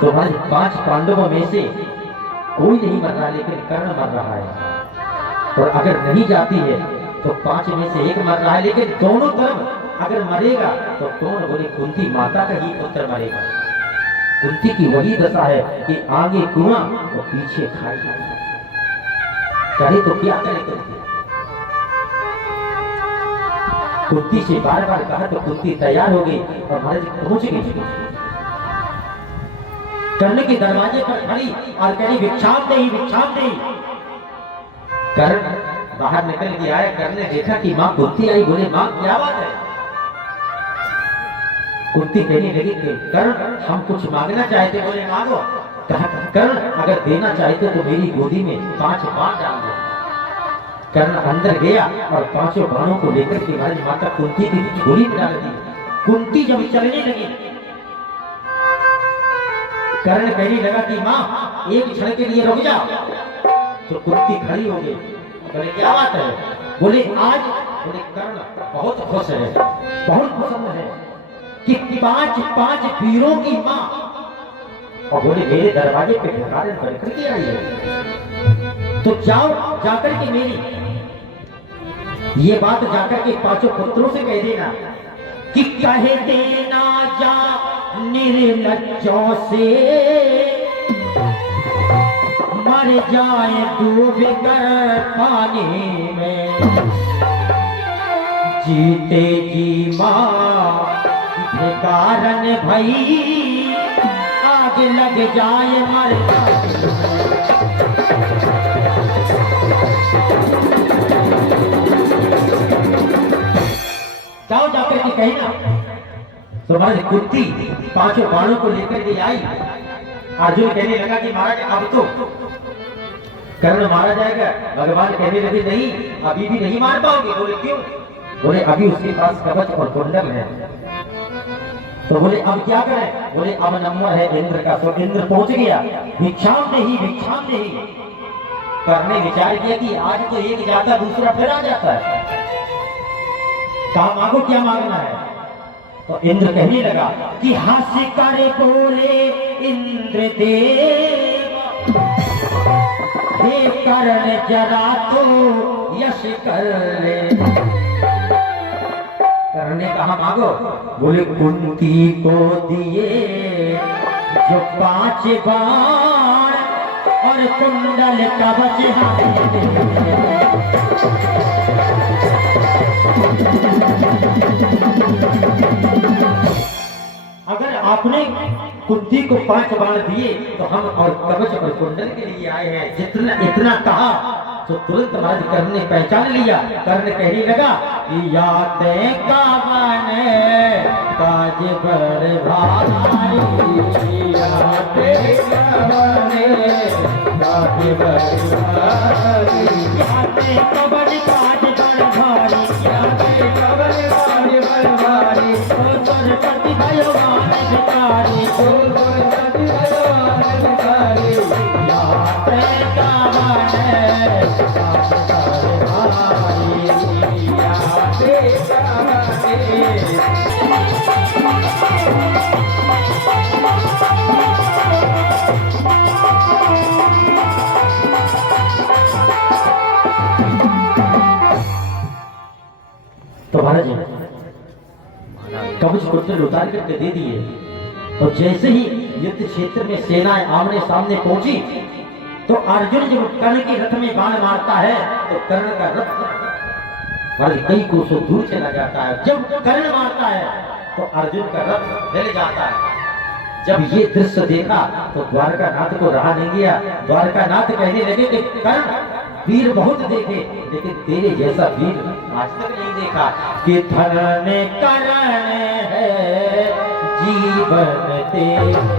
तो भाई 5 पांडवों में से कोई नहीं मर रहा, लेकिन कर्ण मर रहा है। और अगर नहीं जाती है तो 5 में से 1 मर रहा है, लेकिन दोनों तरफ अगर मरेगा तो कौन? बोले कुंती माता का ही पुत्र मरेगा। कुंती की वही दशा है कि आगे कुआं और पीछे खाई। करे तो क्या करे कुंती? कुंती से बार बार कहा तो कुंती तैयार हो गई और महाराज पहुंच गई। कर्ण के दरवाजे पर खड़ी और कह रही भिक्षाम नहीं, भिक्षाम नहीं। कर्ण बाहर निकल के आया। कर्ण ने देखा कि मां कुंती आई। बोले मां क्या बात है? कुंती कहने लगी कर्ण हम कुछ मांगना चाहते। बोले मांगो। कहा कर्ण अगर देना चाहते तो मेरी गोदी में 5 बाण डाल दो। कर्ण अंदर गया और 5 बाणों को लेकर के महाराज माता कुंती की झोली में डाल दी। कुंती जब चलने लगी, कर्ण कहने लगा कि मां एक क्षण के लिए रुक जाओ। तो कुंती खड़ी हो गई। बोले क्या बात है? बोले आज बोले कर्ण बहुत खुश है, बहुत प्रसन्न है कि 5 वीरों की मां और बोले मेरे दरवाजे पे भिखारन बनकर के आई है। तो जाओ जाकर के मेरी ये बात जाकर के 5 पुत्रों से कह देना कि कहे देना जा निर्लज्जों से मर जाए डूब कर पानी में। जीते जी मां भिखारन भई आग लग जाए मर जाओ जाकर के कहना। तो महाराज कुंती 5 बाणों को लेकर के आई। अर्जुन कहने लगा कि महाराज अब तो कर्ण मारा जाएगा। भगवान कहने लगे नहीं अभी भी नहीं मार पाओगे। बोले क्यों? बोले अभी उसके पास कवच और कुंडल है। तो बोले अब क्या करें? बोले अब नंबर है इंद्र का। तो इंद्र पहुंच गया। भिक्षाम नहीं, भिक्षाम नहीं। कर्ण ने विचार किया कि आज तो एक जाता दूसरा फिर आ जाता है। कहा मांगो क्या मांगना है? तो इंद्र कहने लगा कि हास्य करे बोले इंद्र देव हे कर्ण जरा तो यश कर ले। कर्ण ने कहा मांगो। बोले कुंती को दिए जो 5 बाण और कुंडल कवच अगर आपने कुंती को 5 बाण दिए तो हम और कवच और कुंडल के लिए आए हैं। जितना इतना कहा तो तुरंत महाराज कर्ण ने पहचान लिया। कर्ण कहने लगा कि याते का बने काज पर भारी, याते का बने काज पर भारी, याते का बने काज पर भारी, याते का बने काज पर भारी। सरस्वती भगवान भिखारी, सरस्वती भगवान भिखारी, याते का बने तो महाराज कवच कुंडल उतार करके दे दिए। और जैसे ही युद्ध क्षेत्र में सेनाएं आमने सामने पहुंची तो अर्जुन जब कर्ण के रथ में बाण मारता है तो कर्ण का रथ कई कोसों दूर चला जाता है। जब कर्ण मारता है तो अर्जुन का रथ हिल जाता है। जब ये दृश्य देखा तो द्वारकानाथ को रहा नहीं गया। द्वारकानाथ कहने लगे कि कर्ण वीर बहुत देखे लेकिन तेरे जैसा वीर आज तक नहीं देखा। कि धन कर्ण है जीवन तेरा,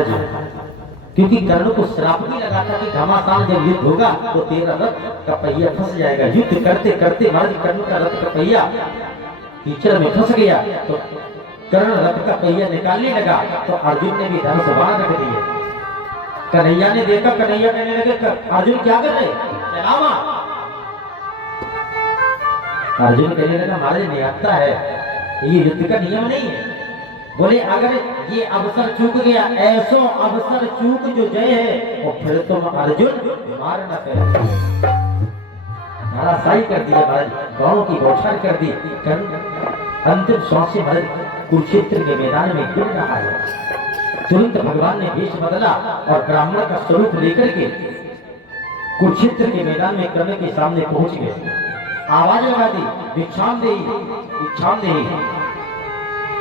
अर्जुन, क्योंकि कर्ण को श्राप भी लगा था कि घमासान जब युद्ध होगा तो तेरा रथ का पहिया फंस जाएगा। युद्ध करते करते महाराज कर्ण का रथ का पहिया कीचड़ में फंस गया, तो कर्ण रथ का पहिया निकालने लगा तो अर्जुन ने भी धनुष बाण रख दिए। कन्हैया ने देखा, कन्हैया कहने लगे अर्जुन क्या कर रहे, चलावा। अर्जुन कहने लगा महाराज निहत्ता है, ये युद्ध का नियम नहीं है। बोले अगर ये अवसर चूक गया, ऐसो अवसर चूक जो जय है, और फिर तुम अर्जुन मार न करे। नाराशाई कर दिया महाराज, गांव की बौछार कर दी। अंतिम श्वास से महाराज कुरुक्षेत्र के मैदान में गिर रहा है। तुरंत भगवान ने वेश बदला और ब्राह्मण का स्वरूप लेकर के कुरुक्षेत्र के मैदान में कर्ण के सामने पहुंच गए। आवाज लगा दी, भिक्षाम देहि, भिक्षाम देहि।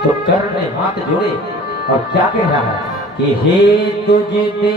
तो कर्ण ने हाथ जोड़े और क्या कह रहा है कि हे तुझ दे